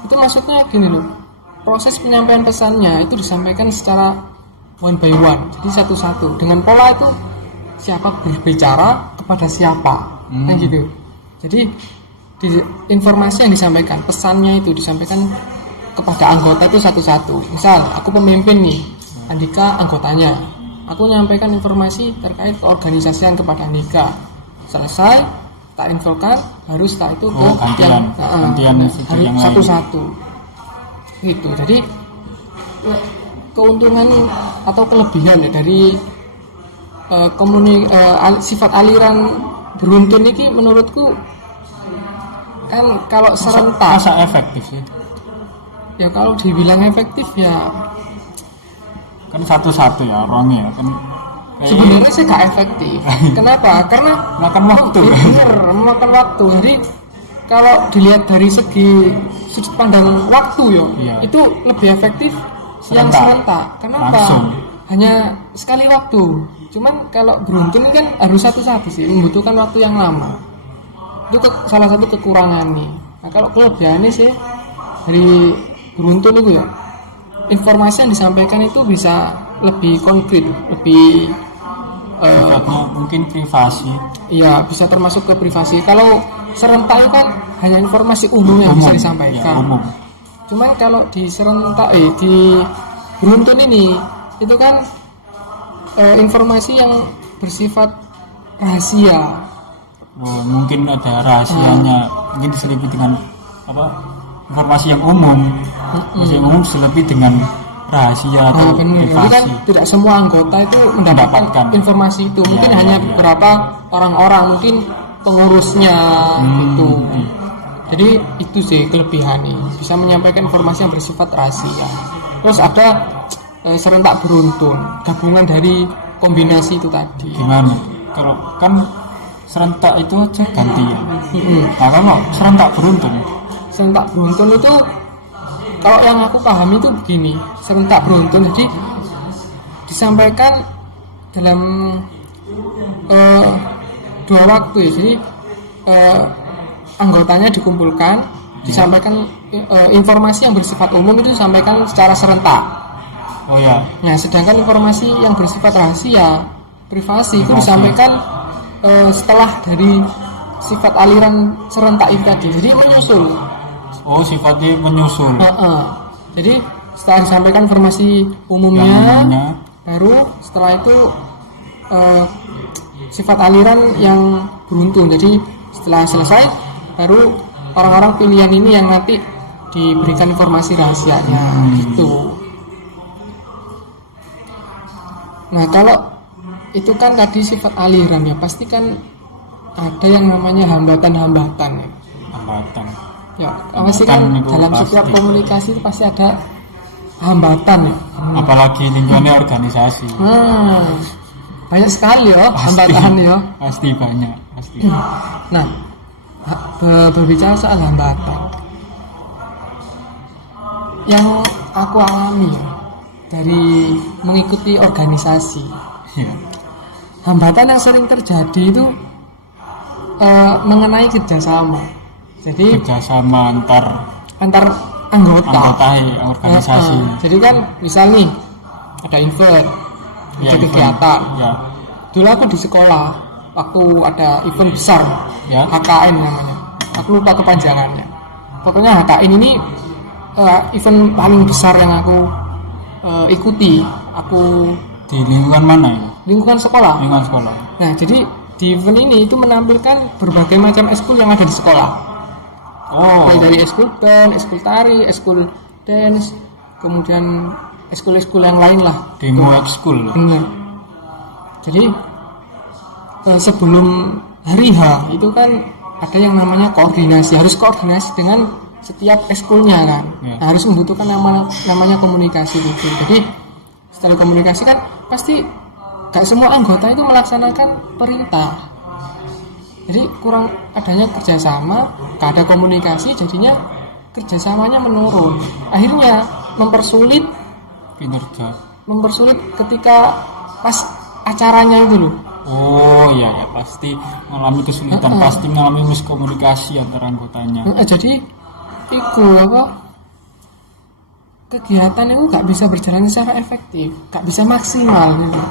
Itu maksudnya gini loh. Proses penyampaian pesannya itu disampaikan secara one by one, jadi satu-satu dengan pola itu siapa berbicara kepada siapa, kan gitu. Jadi informasi yang disampaikan, pesannya itu disampaikan kepada anggota itu satu-satu. Misal aku pemimpin nih, Andika anggotanya, aku menyampaikan informasi terkait keorganisasian kepada Andika. Selesai, tak infokan, harus tak itu ke gantian yang satu-satu. Gitu. Jadi keuntungan atau kelebihan ya dari sifat aliran beruntun ini menurutku kan kalau serentak masa efektif sih. Ya kalau dibilang efektif ya kan satu-satu ya orangnya kan. Sebenarnya sih gak efektif. Kenapa? Karena makan waktu. Memakan waktu. Jadi kalau dilihat dari segi sudut pandang waktu itu lebih efektif yang serentak. Kenapa? Langsung. Hanya sekali waktu. Cuman kalau beruntun kan harus satu-satu sih, membutuhkan waktu yang lama. Itu salah satu kekurangan nih. Nah, kalau kelebihannya sih dari beruntun itu ya, informasi yang disampaikan itu bisa lebih konkret, lebih mungkin privasi. Iya, bisa termasuk ke privasi. Kalau serentak itu kan hanya informasi umum yang bisa disampaikan. Ya, umum. Cuman kalau di serentak di beruntun ini itu kan informasi yang bersifat rahasia. Mungkin ada rahasianya, mungkin diselipi dengan informasi yang umum. Informasi yang umum diselipi dengan rahasia atau benar. Jadi kan tidak semua anggota itu mendapatkan informasi itu. Mungkin hanya beberapa orang-orang, mungkin pengurusnya itu. Jadi itu sih kelebihannya, bisa menyampaikan informasi yang bersifat rahasia. Terus ada serentak beruntun, gabungan dari kombinasi itu tadi. Gimana? Kalau kan serentak itu aja gantian. Nah, kalau serentak beruntun itu kalau yang aku pahami itu begini, serentak beruntun jadi disampaikan dalam dua waktu ya. Jadi anggotanya dikumpulkan, disampaikan informasi yang bersifat umum itu disampaikan secara serentak. Oh ya. Nah, sedangkan informasi yang bersifat rahasia, privasi itu disampaikan setelah dari sifat aliran serentak itu tadi. Jadi menyusul. Oh, sifatnya menyusul. Jadi setelah disampaikan informasi umumnya, baru setelah itu sifat aliran yang beruntung. Jadi setelah selesai baru orang-orang pilihan ini yang nanti diberikan informasi rahasianya gitu. Nah kalau itu kan tadi sifat aliran ya, pasti kan ada yang namanya hambatan-hambatan ya. Hambatan. Ya, pasti kan dalam pasti. setiap komunikasi itu pasti ada hambatan ya. Apalagi lingkungannya organisasi. Banyak sekali ya Pasti. hambatan ya. Pasti banyak, pasti. Nah, berbicara soal hambatan, yang aku alami ya dari mengikuti organisasi, Ya. hambatan yang sering terjadi itu mengenai kerjasama. Jadi Kerjasama antar anggota organisasi. jadi kan misal nih ada event, Ya, ada event. kegiatan. Ya. Dulu aku di sekolah waktu ada event besar, Ya. HKN namanya. Aku lupa kepanjangannya. Pokoknya HKN ini event paling besar yang aku ikuti. Aku Di lingkungan mana ya? lingkungan sekolah. Lingkungan sekolah. Nah, jadi di event ini itu menampilkan berbagai macam ekskul yang ada di sekolah. Oh. Mulai dari ekskul band, ekskul tari, ekskul dance, kemudian ekskul-ekskul yang lain lah. Demo ekskul. Benar. Jadi sebelum hari H itu kan ada yang namanya koordinasi, harus koordinasi dengan setiap ekskulnya kan. Ya. Nah, harus membutuhkan yang namanya komunikasi gitu. Jadi setelah komunikasi kan pasti gak semua anggota itu melaksanakan perintah. Jadi kurang adanya kerjasama, gak ada komunikasi, jadinya kerjasamanya menurun. Akhirnya mempersulit ketika pas acaranya itu loh. Oh iya ya, pasti mengalami kesulitan, pasti mengalami miskomunikasi antara anggotanya. Jadi itu kegiatan itu gak bisa berjalan secara efektif, gak bisa maksimal gitu.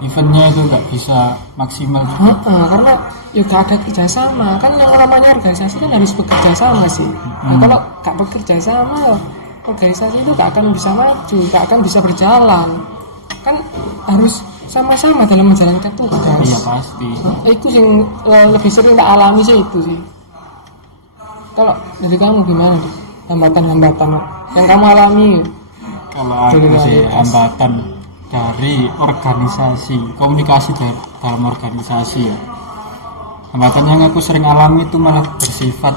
Eventnya itu gak bisa maksimal. Karena ya gak ada kerjasama. Kan yang namanya organisasi kan harus bekerja sama sih. Nah, kalau gak bekerja sama, organisasi itu gak akan bisa maju, gak akan bisa berjalan. Kan harus sama-sama dalam menjalankan tugas. Iya pasti. Itu yang lebih sering tak alami sih itu sih. Kalau dari kamu gimana tuh? Hambatan-hambatan yang kamu alami? Kalau aku sih hambatan dari organisasi, komunikasi dalam organisasi ya. Hambatan yang aku sering alami itu malah bersifat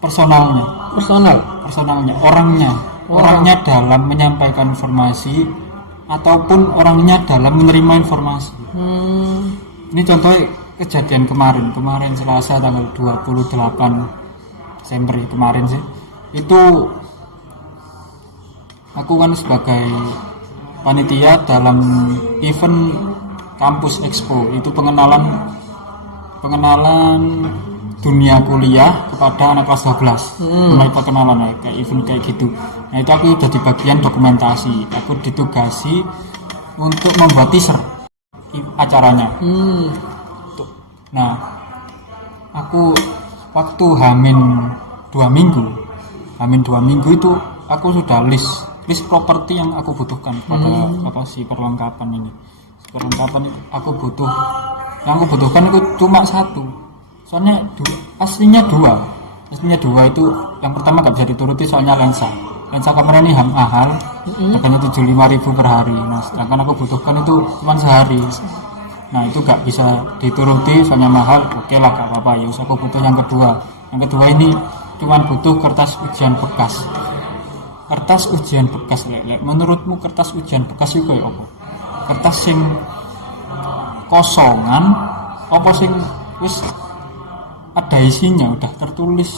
personalnya, orangnya dalam menyampaikan informasi ataupun orangnya dalam menerima informasi. Ini contohnya kejadian kemarin Selasa tanggal 28 Desember kemarin sih. Itu aku kan sebagai panitia dalam event kampus expo, itu pengenalan dunia kuliah kepada anak kelas 12. Mulai perkenalan ya, kayak event kayak gitu. Nah itu aku jadi bagian dokumentasi, aku ditugasi untuk membuat teaser acaranya. Nah aku waktu Hamin 2 minggu itu aku sudah list properti yang aku butuhkan pada si perlengkapan ini. Perlengkapan itu aku butuhkan itu cuma satu. Soalnya aslinya dua itu yang pertama gak bisa dituruti soalnya lensa kamera ini mahal, harganya 75.000 per hari. Nah sedangkan aku butuhkan itu cuma sehari. Nah itu gak bisa dituruti soalnya mahal. Oke lah gak apa-apa, ya aku butuh yang kedua ini cuma butuh kertas ujian bekas. Menurutmu kertas ujian bekas itu kayak apa? Kertas sing kosongan apa sing wis ada isinya, udah tertulis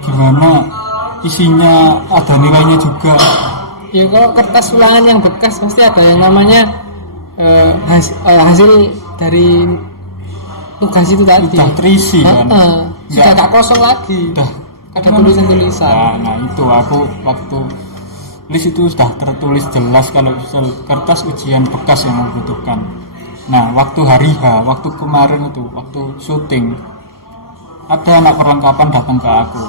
gimana isinya, ada nilainya juga. Ya kalau kertas ulangan yang bekas pasti ada yang namanya hasil dari tugas itu tadi. Udah terisi kan. Sudah gak kosong lagi. Udah ada tulisan-tulisan. Nah itu aku waktu list itu sudah tertulis jelas kalau kertas ujian bekas yang membutuhkan. Nah waktu hari H, waktu kemarin itu, waktu syuting, ada anak perlengkapan datang ke aku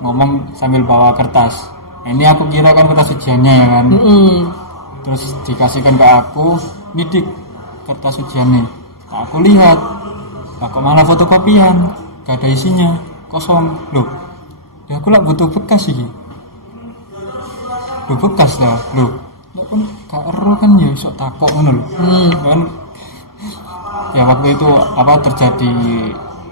ngomong sambil bawa kertas. Nah, ini aku kira kan kertas ujiannya ya kan. terus dikasihkan ke aku, ini di kertas ujiannya. Nah, aku lihat, nah, kok malah fotokopian, gak ada isinya, kosong. Loh, ya aku lah butuh bekas sih. Loh bekas dah, loh. Ya kan gak ero kan ya sok takok ngono lho. Kan ya waktu itu terjadi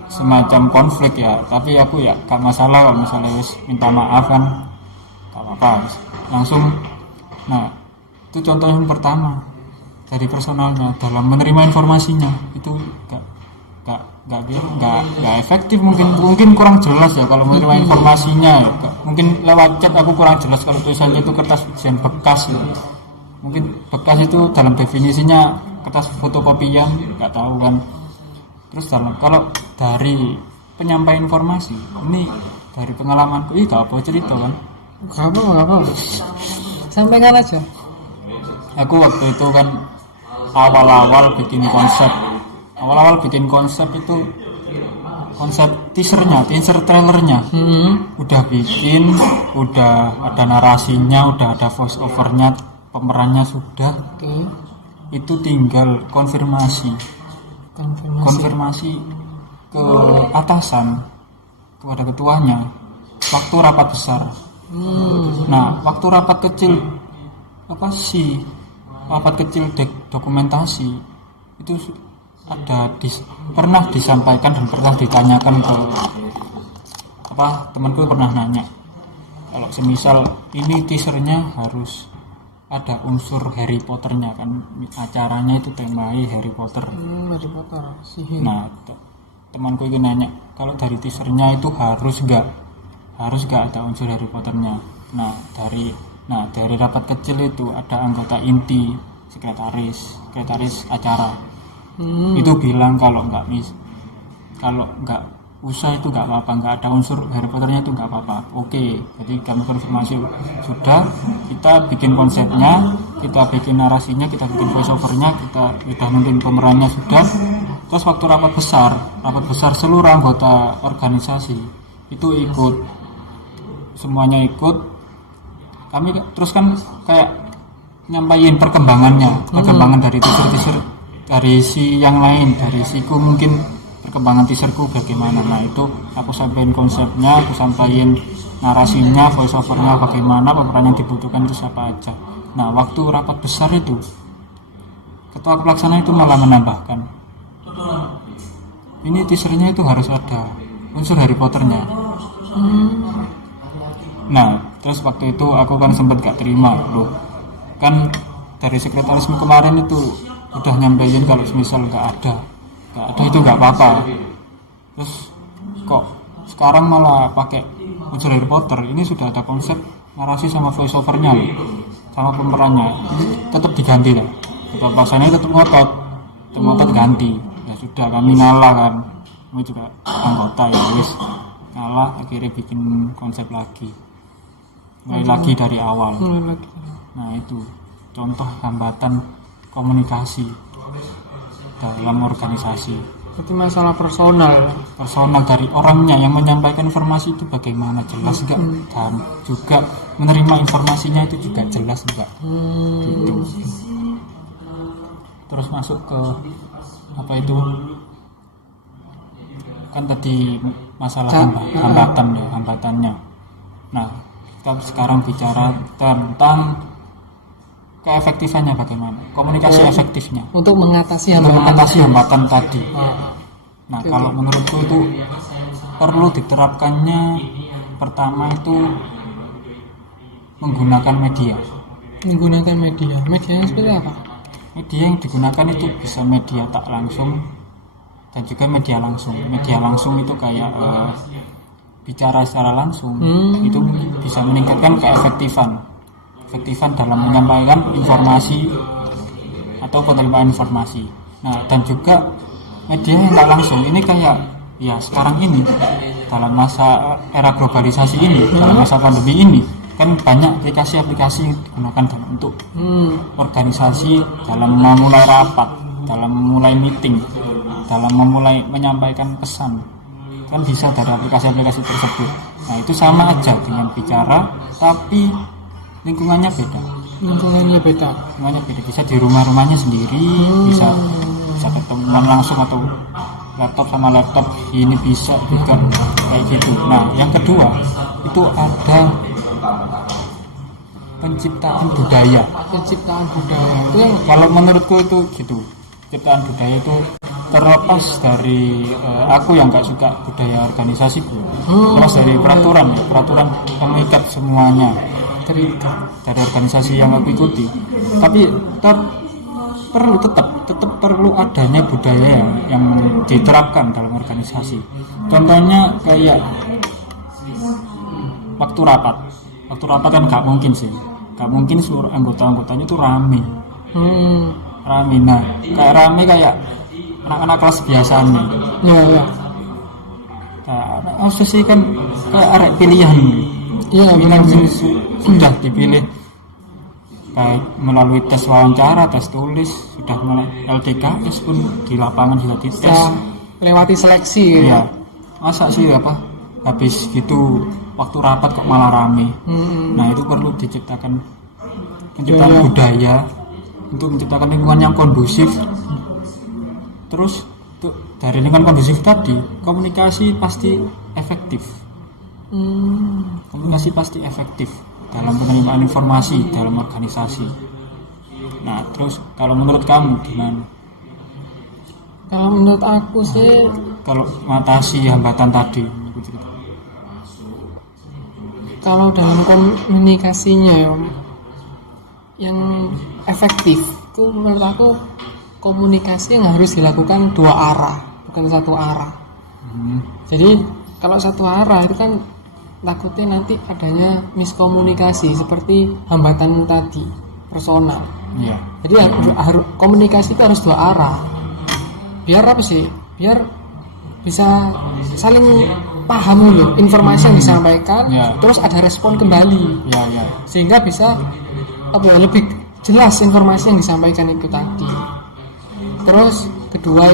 semacam konflik ya, tapi aku ya gak masalah kalau misalnya wis minta maaf kan gak apa-apa langsung. Nah itu contoh yang pertama dari personalnya dalam menerima informasinya itu gak efektif, mungkin kurang jelas ya kalau menerima informasinya ya. Mungkin lewat chat aku kurang jelas kalau tulisannya itu kertas ujian bekas ya. Mungkin bekas itu dalam definisinya kertas fotokopian, nggak tahu kan. Terus kalau dari penyampaian informasi ini dari pengalamanku, gak apa cerita kan? Gak apa. Sampaikan aja. Aku waktu itu kan awal-awal bikin konsep itu konsep teaser trailernya udah bikin, udah ada narasinya, udah ada voice overnya, pemerannya sudah. Itu tinggal konfirmasi ke atasan, kepada ketuanya waktu rapat besar. Nah waktu rapat kecil rapat kecil dokumentasi itu pernah disampaikan dan pernah ditanyakan ke temanku pernah nanya, kalau semisal ini teasernya harus ada unsur Harry Potternya kan, acaranya itu temai Harry Potter. Sihir. Nah temanku itu nanya, kalau dari teasernya itu harus gak ada unsur Harry Potternya. Nah dari rapat kecil itu ada anggota inti, sekretaris acara. Itu bilang kalau nggak usah itu nggak apa-apa, nggak ada unsur Harry Potternya itu nggak apa-apa. Oke, jadi kami konfirmasi sudah, kita bikin konsepnya, kita bikin narasinya, kita bikin voice overnya, kita udah nonton pemerannya sudah. Terus waktu rapat besar seluruh anggota organisasi itu ikut, semuanya ikut. Kami terus kan kayak nyampaikan perkembangan dari teaser dari si yang lain, dari siku mungkin perkembangan teaserku bagaimana. Nah itu aku sampaikan konsepnya, aku sampaikan narasinya, voice overnya bagaimana, pemeran yang dibutuhkan itu siapa aja. Nah waktu rapat besar itu ketua pelaksana itu malah menambahkan, ini teasernya itu harus ada unsur Harry Potternya. Nah terus waktu itu aku kan sempat gak terima, loh kan dari sekretarismu kemarin itu udah nyampein kalau misal gak ada itu gak apa-apa, terus kok sekarang malah pakai unsur Harry Potter. Ini sudah ada konsep narasi sama voice overnya loh, sama pemerannya, tetap diganti lah. Ketua pelaksana tetap ngotot ganti. Ya sudah, kami ngalah kan, kami juga anggota ya wis ngalah, akhirnya bikin konsep lagi, mulai lagi dari awal. Nah itu contoh hambatan komunikasi dalam organisasi. Berarti masalah personal dari orangnya yang menyampaikan informasi itu bagaimana, jelas enggak, dan juga menerima informasinya itu juga jelas enggak. Gitu. Terus masuk ke kan tadi masalah hambatannya. Nah kita sekarang bicara tentang keefektifannya, bagaimana komunikasi efektifnya untuk mengatasi hambatan tadi. Nah kalau menurutku itu perlu diterapkannya, pertama itu menggunakan media yang seperti apa? Media yang digunakan itu bisa media tak langsung dan juga media langsung itu kayak bicara secara langsung. Itu bisa meningkatkan keefektifan dalam menyampaikan informasi atau penerimaan informasi. Nah dan juga media yang tak langsung ini kayak ya sekarang ini dalam masa era globalisasi ini, dalam masa pandemi ini kan banyak aplikasi yang digunakan untuk organisasi, dalam memulai rapat, dalam memulai meeting, dalam memulai menyampaikan pesan, kan bisa dari aplikasi-aplikasi tersebut. Nah itu sama aja dengan bicara tapi lingkungannya beda. lingkungannya beda. Semuanya beda, bisa di rumahnya sendiri, bisa ketemuan langsung atau laptop sama laptop ini bisa juga kayak gitu. Nah yang kedua itu ada penciptaan budaya Itu yang kalau menurutku itu gitu. Penciptaan budaya itu terlepas dari aku yang gak suka budaya organisasiku, terlepas dari peraturan yang mengikat semuanya dari organisasi yang aku ikuti, tapi tetap perlu adanya budaya yang diterapkan dalam organisasi. Contohnya kayak waktu rapat kan gak mungkin seluruh anggotanya itu rame. Nah kayak rame kayak anak-anak kelas biasa nih. ya Nah, sih kan kayak arek pilihan. Iya, benar. Sudah dipilih baik melalui tes wawancara, tes tulis, sudah melalui LDKS pun di lapangan juga dites. Lewati seleksi. Iya. Masa sih habis gitu waktu rapat kok malah rame. Nah, itu perlu diciptakan budaya untuk menciptakan lingkungan yang kondusif. Terus dari lingkungan kondusif tadi, komunikasi pasti efektif. Komunikasi pasti efektif dalam penerimaan informasi dalam organisasi. Nah, terus kalau menurut kamu gimana? Kalau menurut aku sih, Kalau mengatasi hambatan tadi, kalau dalam komunikasinya yang efektif, itu menurut aku komunikasi yang harus dilakukan dua arah, bukan satu arah. Jadi kalau satu arah itu kan takutnya nanti adanya miskomunikasi seperti hambatan tadi, personal. Iya. Jadi komunikasi itu harus dua arah. Biar apa sih? Biar bisa saling paham dulu informasi yang disampaikan, terus ada respon kembali. Ya. Sehingga bisa lebih jelas informasi yang disampaikan itu tadi. Terus kedua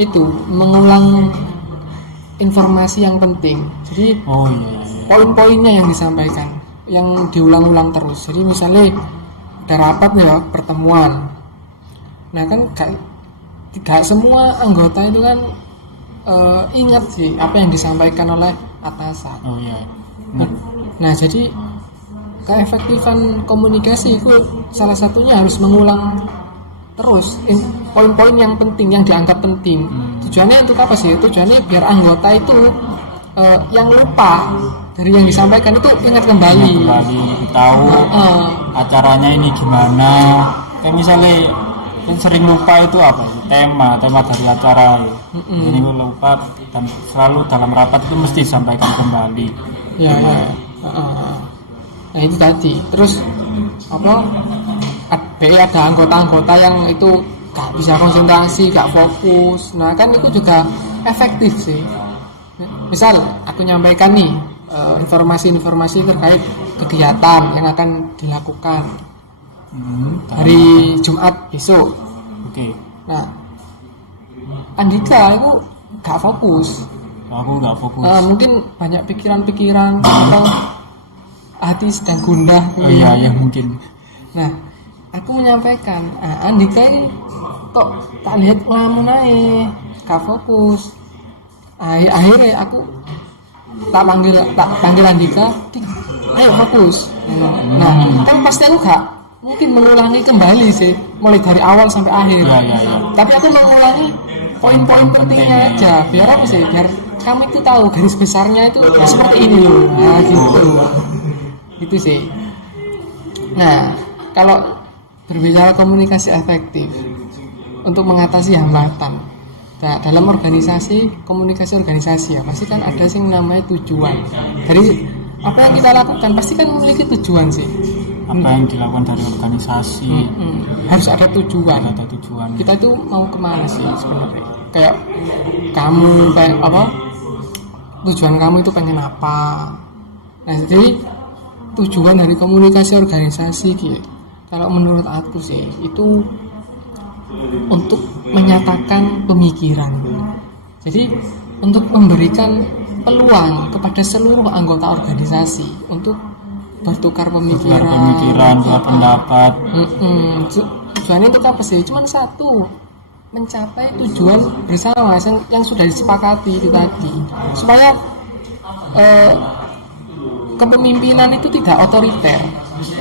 itu mengulang informasi yang penting. Jadi poin-poinnya yang disampaikan, yang diulang-ulang terus. Jadi misalnya ada rapat ya, pertemuan. Nah kan gak semua anggota itu kan ingat sih apa yang disampaikan oleh atasan. Nah jadi keefektifan komunikasi itu salah satunya harus mengulang terus poin-poin yang penting, yang dianggap penting. Tujuannya untuk apa sih? Tujuannya biar anggota itu yang lupa dari yang disampaikan itu ingat kembali tahu acaranya ini gimana. Kayak misalnya yang sering lupa itu apa? Tema dari acara. Ini lupa dan selalu dalam rapat itu mesti disampaikan kembali. Nah itu tadi. Terus ada anggota-anggota yang itu gak bisa konsentrasi, gak fokus. Nah kan itu juga efektif sih. Misal aku nyampaikan nih informasi-informasi terkait kegiatan yang akan dilakukan hari Jumat besok. Nah Andika itu gak fokus. Aku gak fokus. Mungkin banyak pikiran-pikiran atau hati sedang gundah. Iya mungkin. Nah aku menyampaikan, Andika ini kok tak lihat ngelamun aja, gak fokus. Akhirnya aku tak panggil Andika, ayo fokus. Nah kan pasti aku gak mungkin mengulangi kembali sih, mulai dari awal sampai akhir. Tapi aku mengulangi poin-poin pentingnya aja. Biar apa sih? Biar kamu itu tahu garis besarnya itu seperti ini loh. Nah gitu sih. Nah kalau berbicara komunikasi efektif untuk mengatasi hambatan, nah, dalam komunikasi organisasi ya pasti kan ada yang namanya tujuan. Dari apa yang kita lakukan pasti kan memiliki tujuan sih. Apa yang dilakukan dari organisasi harus ada tujuan. Kita itu mau kemana sih sebenarnya? Kayak kamu tujuan kamu itu pengen apa? Nah jadi tujuan dari komunikasi organisasi gitu. Kalau menurut aku sih itu untuk menyatakan pemikiran. Jadi untuk memberikan peluang kepada seluruh anggota organisasi untuk bertukar tukar pemikiran, tukar pendapat. Tujuannya itu apa sih? Cuman satu, mencapai tujuan bersama yang sudah disepakati itu tadi, supaya kepemimpinan itu tidak otoriter,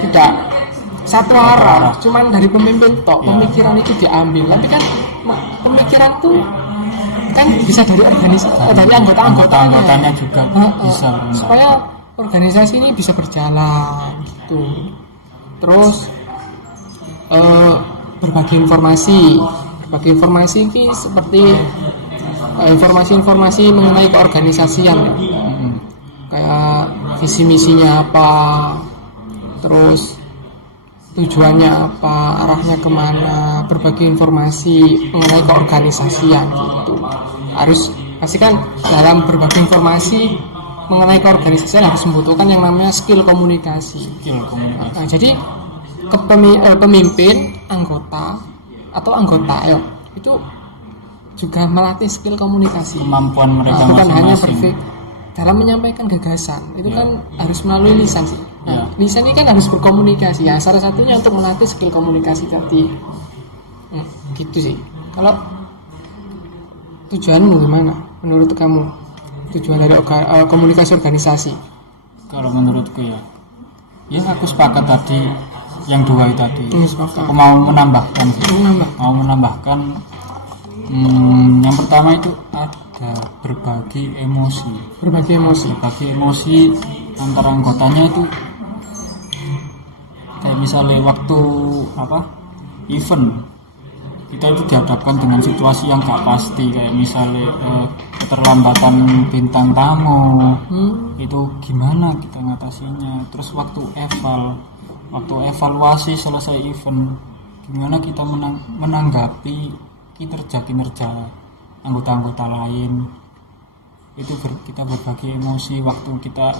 tidak satu arah, cuman dari pemimpin tok, pemikiran itu diambil. Tapi kan pemikiran itu kan bisa dari organisasi, dari anggotanya juga bisa, supaya organisasi ini bisa berjalan gitu. Terus berbagi informasi ini seperti informasi-informasi mengenai keorganisasian ya. Kayak visi misinya apa, terus tujuannya apa, arahnya kemana, berbagi informasi mengenai keorganisasian gitu. Harus pastikan dalam berbagi informasi mengenai keorganisasian harus membutuhkan yang namanya skill komunikasi. Nah, jadi pemimpin, anggota itu juga melatih skill komunikasi, kemampuan mereka bukan hanya masing-masing dalam menyampaikan gagasan. Itu kan harus melalui lisan sih. Nah, lisan ini kan harus berkomunikasi ya, salah satunya untuk melatih skill komunikasi tadi. Gitu sih. Kalau tujuanmu gimana menurut kamu, tujuan dari komunikasi organisasi? Kalau menurutku ya aku sepakat tadi yang dua itu tadi. Aku mau menambahkan yang pertama itu ada berbagi emosi antara anggotanya. Itu kayak misalnya waktu event kita itu dihadapkan dengan situasi yang gak pasti, kayak misalnya keterlambatan bintang tamu, itu gimana kita ngatasinya. Terus waktu evaluasi selesai event, gimana kita menanggapi kinerja anggota-anggota lain. Itu kita berbagi emosi waktu kita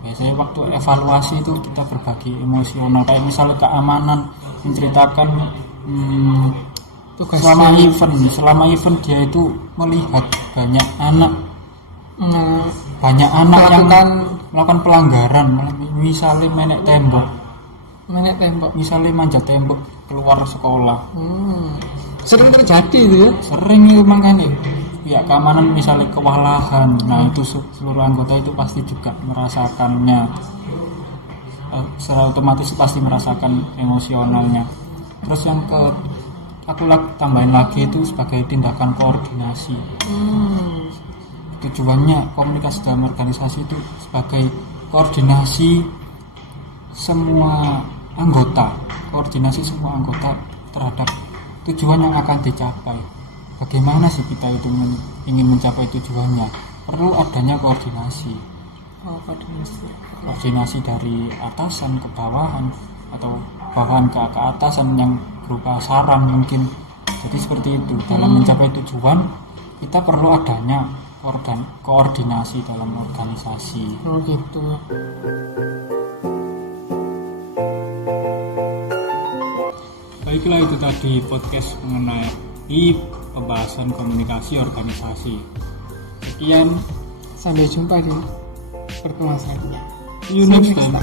biasanya waktu evaluasi itu kita berbagi emosional, kayak misalnya keamanan, menceritakan selama event dia itu melihat banyak anak yang melakukan pelanggaran, misalnya menek tembok, misalnya manjat tembok keluar sekolah. Sering terjadi itu ya? Sering itu, makanya pihak keamanan misalnya kewalahan. Nah itu seluruh anggota itu pasti juga merasakannya, secara otomatis pasti merasakan emosionalnya. Terus yang aku tambahin lagi itu sebagai tindakan koordinasi. Tujuannya komunikasi dalam organisasi itu sebagai koordinasi semua anggota terhadap tujuan yang akan dicapai. Bagaimana sih kita itu ingin mencapai tujuannya? Perlu adanya koordinasi. Koordinasi dari atasan ke bawahan, atau bawahan ke atasan yang berupa saran mungkin. Jadi seperti itu. Dalam mencapai tujuan kita perlu adanya koordinasi dalam organisasi. Oh gitu. Baiklah, itu tadi podcast mengenai pembahasan komunikasi organisasi. Sekian, sampai jumpa di pertemuan selanjutnya. See you next time.